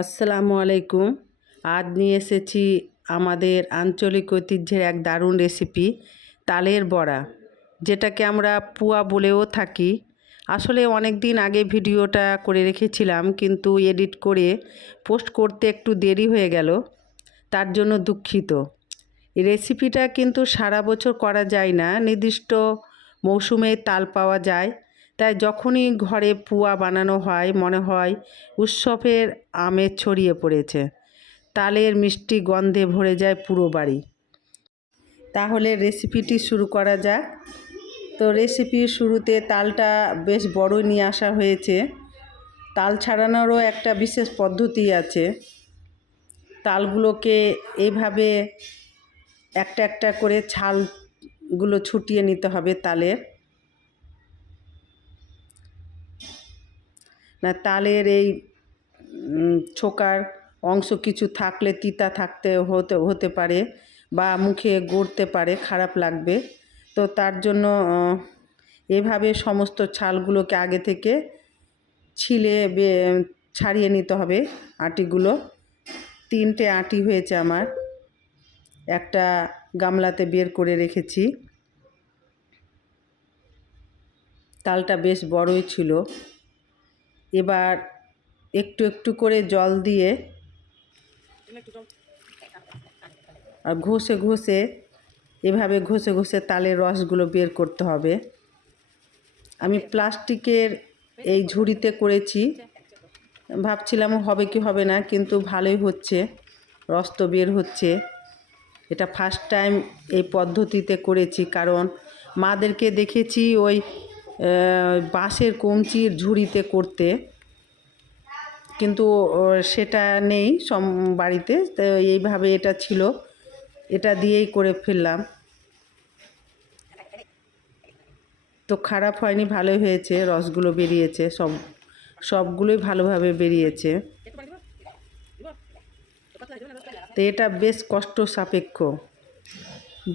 আসসালামু আলাইকুম। আজ নিয়ে এসেছি আমাদের আঞ্চলিক ঐতিহ্যের এক দারুণ রেসিপি তালের বড়া। যেটাকে আমরা পুয়া বলেও থাকি। আসলে অনেক দিন আগে ভিডিওটা করে রেখেছিলাম, কিন্তু এডিট করে পোস্ট করতে একটু দেরি হয়ে গেল। তার জন্য দুঃখিত। রেসিপিটা কিন্তু সারা বছর করা যায় না। নির্দিষ্ট মৌসুমে তাল পাওয়া যায়। তাই যখনই ঘরে পুয়া বানানো হয়, মনে হয় উৎসবের আমেজ ছড়িয়ে পড়েছে। তালের মিষ্টি গন্ধে ভরে যায় পুরো বাড়ি। তাহলে রেসিপিটি শুরু করা যাক। তো রেসিপির শুরুতে তালটা বেশ বড় নিয়ে আসা হয়েছে। তাল ছাড়ানোরও একটা বিশেষ পদ্ধতি আছে। তালগুলোকে এইভাবে একটা একটা করে ছালগুলো ছুটিয়ে নিতে হবে তালের। না তালের এই ছোকার অংশ কিছু থাকলে তিতা থাকতে হতে হতে পারে বা মুখে গড়তে পারে, খারাপ লাগবে। তো তার জন্য এভাবে সমস্ত ছালগুলোকে আগে থেকে ছিলে ছাড়িয়ে নিতে হবে আটিগুলো। তিনটে আটি হয়েছে আমার। একটা গামলাতে বের করে রেখেছি। তালটা বেশ বড়ই ছিল। এবার একটু একটু করে জল দিয়ে আর ঘষে ঘষে, এভাবে ঘষে ঘষে তালের রসগুলো বের করতে হবে। আমি প্লাস্টিকের এই ঝুড়িতে করেছি। ভাবছিলাম হবে কি হবে না, কিন্তু ভালোই হচ্ছে, রস তো বের হচ্ছে। এটা ফার্স্ট টাইম এই পদ্ধতিতে করেছি, কারণ মাদেরকে দেখেছি ওই বাঁশের কঞ্চির ঝুড়িতে করতে। কিন্তু সেটা নেই সম, বাড়িতে। তো এইভাবে এটা ছিল। এটা দিয়েই করে ফেললাম। তো খারাপ হয়নি, ভালোই হয়েছে। রসগুলো বেরিয়েছে, সব, সবগুলোই ভালোভাবে বেরিয়েছে। তো এটা বেশ কষ্ট সাপেক্ষ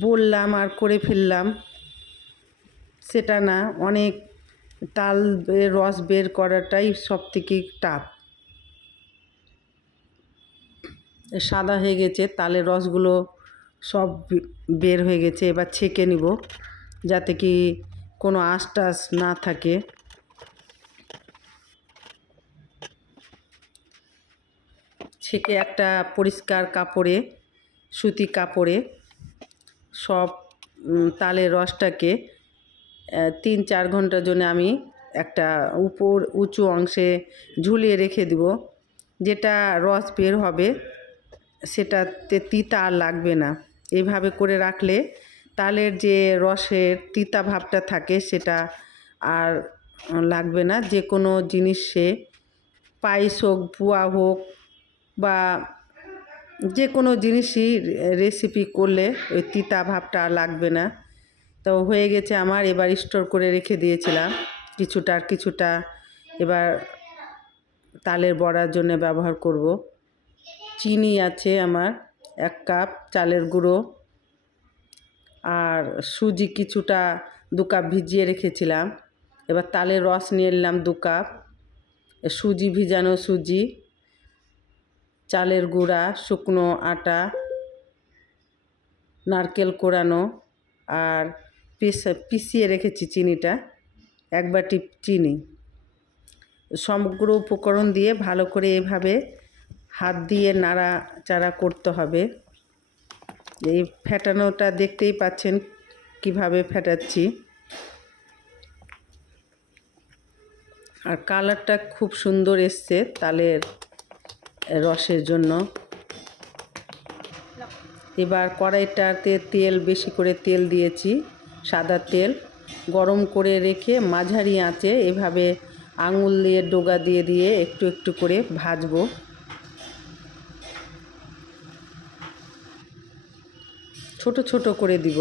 বললাম আর করে ফেললাম। সেটা না, অনেক তাল রস বের করাটাই সব থেকে টাফ সাদা হয়ে গেছে, তালের রসগুলো সব বের হয়ে গেছে, এবার ছেঁকে নিব যাতে কি কোনো আঁশ টাশ না থাকে। ছেঁকে একটা পরিষ্কার কাপড়ে, সুতি কাপড়ে সব তালের রসটাকে তিন চার ঘণ্টার জন্য আমি একটা উপর উঁচু অংশে ঝুলিয়ে রেখে দিব। যেটা রস বের হবে, সেটাতে তিতা আর লাগবে না। এইভাবে করে রাখলে তালের যে রসের তিতা ভাবটা থাকে, সেটা আর লাগবে না। যে কোনো জিনিসে পায়েস হোক, পুয়া হোক বা যে কোনো জিনিসই রেসিপি করলে ওই তিতা ভাবটা আর লাগবে না। তো হয়ে গেছে আমার, এবার স্টোর করে রেখে দিয়েছিলাম কিছুটা কিছুটা। এবার তালের বড়ার জন্য ব্যবহার করব। চিনি আছে আমার, এক কাপ চালের গুঁড়ো। আর সুজি কিছুটা দু কাপ ভিজিয়ে রেখেছিলাম। এবার তালের রস নিয়ে নিলাম দু কাপ সুজি ভিজানো সুজি, চালের গুঁড়া, শুকনো আটা, নারকেল কোড়ানো আর পিস, পিষিয়ে রেখেছি চিনিটা এক বাটি চিনি। সমগ্র উপকরণ দিয়ে ভালো করে এভাবে হাত দিয়ে নাড়াচাড়া করতে হবে। এই ফেটানোটা দেখতেই পাচ্ছেন কীভাবে ফেটাচ্ছি। আর কালারটা খুব সুন্দর এসছে তালের রসের জন্য। এবার কড়াইটাতে তেল, বেশি করে তেল দিয়েছি। সাদা তেল গরম করে রেখে মাঝারি আঁচে এভাবে আঙুল দিয়ে ডোগা দিয়ে দিয়ে একটু একটু করে ভাজবো। ছোট ছোট করে দিব।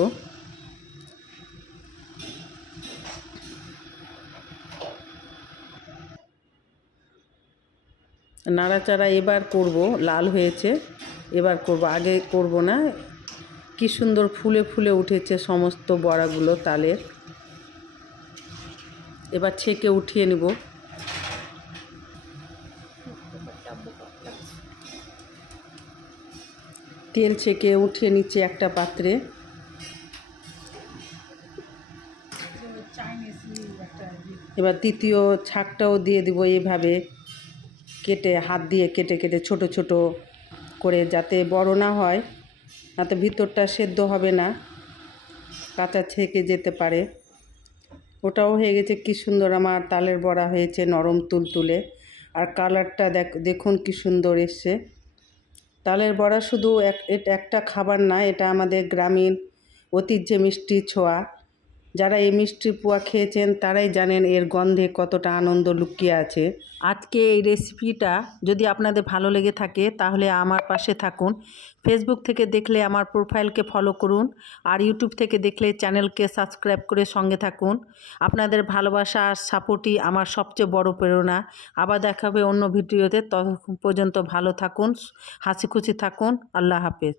নাড়াচাড়া এবার করব, লাল হয়েছে। এবার করব, আগে করব না কি সুন্দর ফুলে ফুলে উঠেছে সমস্ত বড়াগুলো তালের। এবার ছেঁকে উঠিয়ে নেব। তেল ছেঁকে উঠিয়ে নিচ্ছে একটা পাত্রে। এবার দ্বিতীয় ছাকটাও দিয়ে দিব এইভাবে কেটে, হাত দিয়ে কেটে কেটে ছোট ছোট করে যাতে বড় না হয়। তাতে ভিতরটা সেদ্ধ হবে না। কাঁচা থেকে যেতে পারে। ওটাও হয়ে গেছে কি সুন্দর আমার তালের বড়া হয়েছে নরম তুলতুলে। আর কালারটা দেখ, দেখুন কি সুন্দর এসছে। তালের বড়া শুধু এক একটা খাবার না, এটা আমাদের গ্রামীণ ঐতিহ্যে মিষ্টি ছোঁয়া। যারা এই মিষ্টি পোয়া খেয়েছেন, তারাই জানেন এর গন্ধে কতটা আনন্দ লুকিয়ে আছে। আজকে এই রেসিপিটা যদি আপনাদের ভালো লেগে থাকে, তাহলে আমার পাশে থাকুন। ফেসবুক থেকে দেখলে আমার প্রোফাইলকে ফলো করুন আর ইউটিউব থেকে দেখলে চ্যানেলকে সাবস্ক্রাইব করে সঙ্গে থাকুন। আপনাদের ভালোবাসা আর সাপোর্টই আমার সবচেয়ে বড় প্রেরণা। আবার দেখা হবে অন্য ভিডিওতে। ততক্ষণ পর্যন্ত ভালো থাকুন হাসি খুশি থাকুন। আল্লাহ হাফেজ।